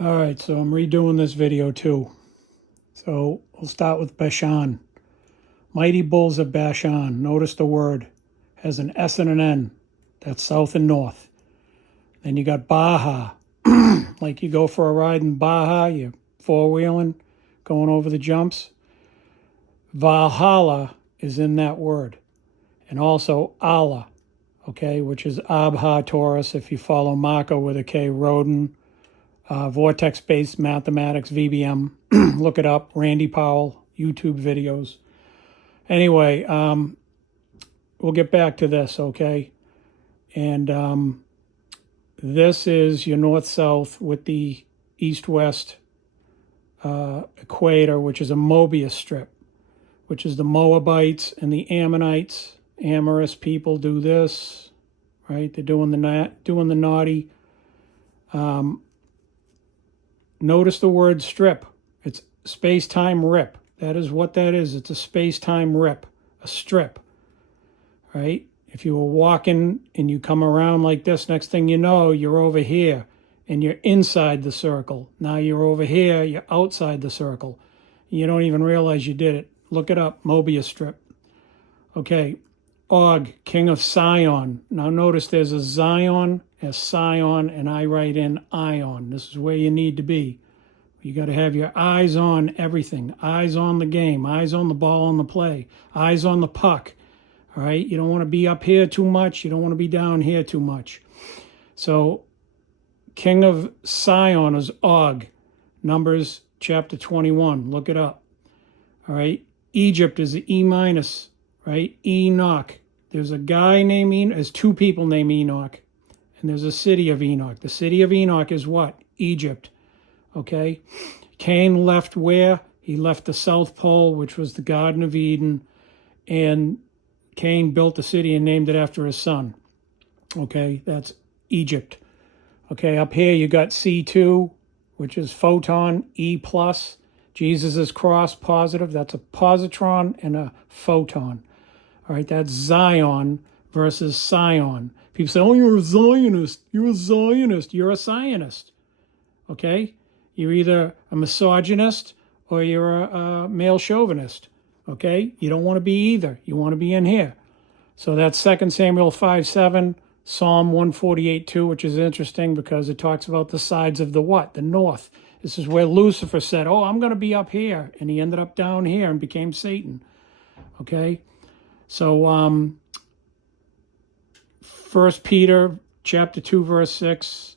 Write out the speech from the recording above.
All right, so I'm redoing this video too. So we'll start with Bashan. Mighty bulls of Bashan. Notice the word has an S and an N. That's south and north. Then you got Baja. Like you go for a ride in Baja, you're four-wheeling, going over the jumps. Valhalla is in that word. And also Allah, okay, which is Abha Taurus if you follow Maka with a K, Rodin. Vortex-based mathematics, VBM. Look it up. Randy Powell, YouTube videos. Anyway, we'll get back to this, okay? And this is your north-south with the east-west equator, which is a Mobius strip, which is the Moabites and the Ammonites. Amorous people do this, right? They're doing the naughty. Notice the word strip. It's space-time rip. That is what that is. It's a space-time rip, a strip, right? If you were walking and you come around like this, next thing you know, you're over here and you're inside the circle. Now you're over here, you're outside the circle. You don't even realize you did it. Look it up, Mobius strip. Okay, Og, king of Sion. Now notice there's a Zion, a Sion, and I write in Ion. This is where you need to be. You got to have your eyes on everything. Eyes on the game. Eyes on the ball on the play. Eyes on the puck. All right? You don't want to be up here too much. You don't want to be down here too much. So, king of Sion is Og. Numbers chapter 21. Look it up. All right? Egypt is the E minus, right? Enoch. There's a guy named Enoch. There's two people named Enoch. And there's a city of Enoch. The city of Enoch is what? Egypt. Okay? Cain left where? He left the South Pole, which was the Garden of Eden. And Cain built a city and named it after his son. Okay? That's Egypt. Okay? Up here you got C2, which is photon, E plus. Jesus is cross positive. That's a positron and a photon. All right, that's Zion versus Sion. People say, oh, you're a Zionist. You're a Zionist. You're a Zionist. Okay? You're either a misogynist or you're a male chauvinist. Okay? You don't want to be either. You want to be in here. So that's 2 Samuel 5:7, Psalm 148:2, which is interesting because it talks about the sides of the what? The north. This is where Lucifer said, oh, I'm going to be up here. And he ended up down here and became Satan. Okay? So 1 Peter chapter 2, verse 6,